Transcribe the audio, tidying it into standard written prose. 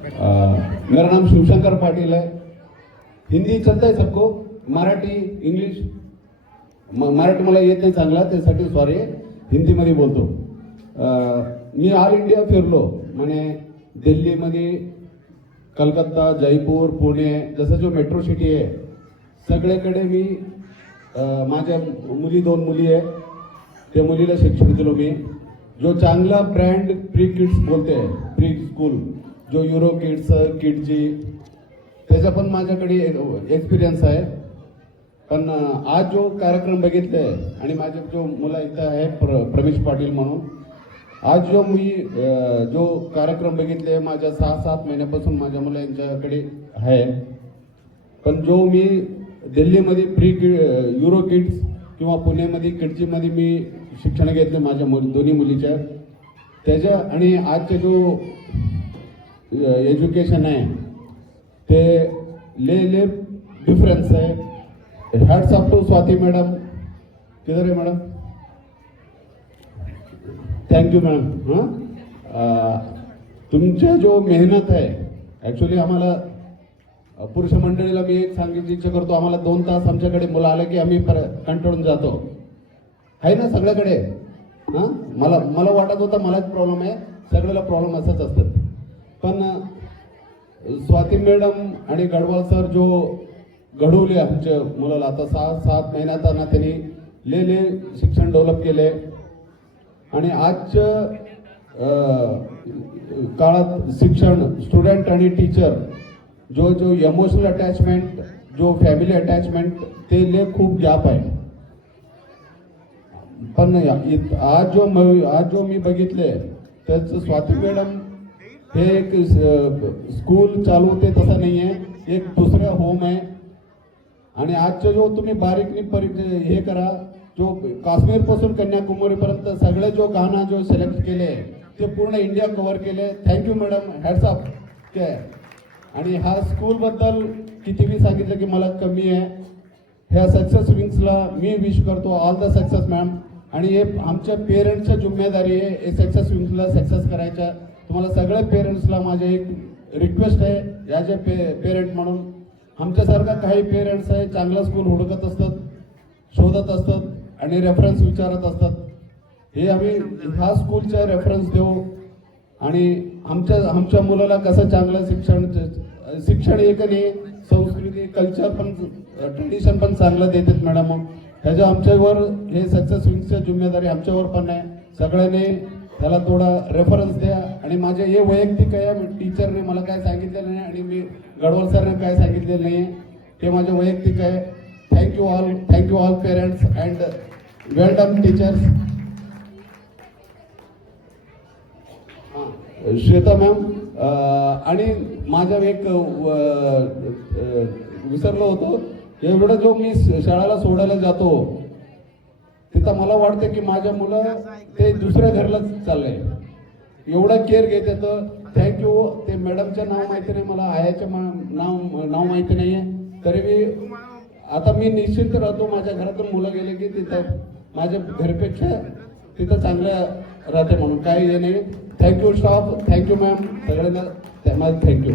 मेरा नाम शिवशंकर पाटिल है। हिंदी चलता है सबको? मराठी इंग्लिश? मराठी मला येत नाही चांगला, त्यासाठी सॉरी, हिंदीमध्ये बोलतो। मी ऑल इंडिया फिरलो, म्हणजे दिल्लीमध्ये, कलकत्ता, जयपूर, पुणे, जसं जो मेट्रो सिटी आहे सगळीकडे मी माझ्या मुली 2 मुली आहे, त्या मुलीला शिक्षण दिलो मी। जो चांगला ब्रँड प्री किड्स बोलते आहे, प्री स्कूल जो युरो किड्स, किडजी, त्याचा पण माझ्याकडे एक्सपिरियन्स आहे। पण आज जो कार्यक्रम बघितले आणि माझे जो मुलं इथं आहे प्रमेश पाटील म्हणून, आज जो मी जो कार्यक्रम बघितले माझ्या 6-7 महिन्यापासून माझ्या मुलं यांच्याकडे आहे। पण जो मी दिल्लीमध्ये युरो किड्स किंवा पुणेमध्ये किडजीमध्ये मी शिक्षण घेतले माझ्या दोन्ही मुलीच्या, त्याच्या आणि आजचे जो एज्युकेशन आहे ते ले डिफरेंस है। Hats off to Swati madam, किधर है मैडम? Thank you madam. हाँ, तुमचे जो मेहनत है, ॲक्च्युली आम्हाला पुरुष मंडळीला मी एक सांगायची इच्छा करतो, आम्हाला 2 तास आमच्याकडे मुलं आले की आम्ही कंटाळून जातो, आहे ना सगळ्याकडे? हां, मला वाटत होतं मलाच प्रॉब्लेम आहे, सगळ्याला प्रॉब्लेम असंच असतात। पण स्वाती मॅडम आणि गडवाल सर जो घडवले आमच्या मुलाला, आता 6-7 महिन्यात त्यांनी ले शिक्षण डेव्हलप केले। आणि आजच्या काळात शिक्षण, स्टुडंट आणि टीचर जो इमोशनल अटॅचमेंट, जो फॅमिली अटॅचमेंट, ते ले खूप गॅप आहे। पण आज जो मी बघितले त्याचं स्वाती मॅडम हे एक स्कूल चालवते तसं नाही आहे, एक दुसरं होम आहे। आणि आजचं जो तुम्ही बारीकनी हे करा, जो काश्मीर पासून कन्याकुमारीपर्यंत सगळे जो गाणं जो सिलेक्ट केले ते पूर्ण इंडिया कव्हर केले। थँक्यू मॅडम, हॅट्स ऑफ काय। आणि हा स्कूलबद्दल किती बी सांगितलं की मला कमी आहे। ह्या सक्सेस विंग्सला मी विश करतो ऑल द सक्सेस मॅम। आणि हे आमच्या पेरेंट्सची जिम्मेदारी आहे हे सक्सेस विंग्सला सक्सेस करायच्या। तुम्हाला सगळ्या पेरेंट्सला माझे एक रिक्वेस्ट आहे, याचे पेरेंट म्हणून, आमच्यासारखा काही पेरेंट्स आहे चांगला स्कूल हुडकत असतात, शोधत असतात आणि रेफरन्स विचारत असतात। हे आम्ही ह्या स्कूलचा रेफरन्स देऊ आणि आमच्या मुलाला कसं चांगलं शिक्षण एक नाही, संस्कृती, कल्चर पण, ट्रेडिशन पण चांगलं देतात मॅडम। ह्याच्या आमच्यावर हे सक्सेस विंग्सची जिम्मेदारी आमच्यावर पण आहे। सगळ्यांनी त्याला थोडा रेफरन्स द्या। आणि माझे हे वैयक्तिक आहे, टीचरने मला काय सांगितलेलं नाही आणि मी गडवाल सरने काय सांगितलेलं नाही, ते माझे वैयक्तिक आहे। Thank you all parents and well done teachers. Shweta ma'am, आणि माझा एक विसरलो होतो, एवढं जो मी शाळेला सोडायला जातो तिथं मला वाटते की माझ्या मुलं ते दुसऱ्या घरला चाललंय, एवढा केअर घेते। तर थँक्यू। ते मॅडमचं नाव माहिती नाही मला, आयाचं नाव माहिती नाही आहे, तरी मी आता मी निश्चिंत राहतो, माझ्या घरातून मुलं गेले की तिथं माझ्या घरपेक्षा तिथं चांगलं राहते म्हणून, काही हे नाही। थँक्यू स्टाफ, थँक्यू मॅम, सगळ्यांना माझं थँक्यू।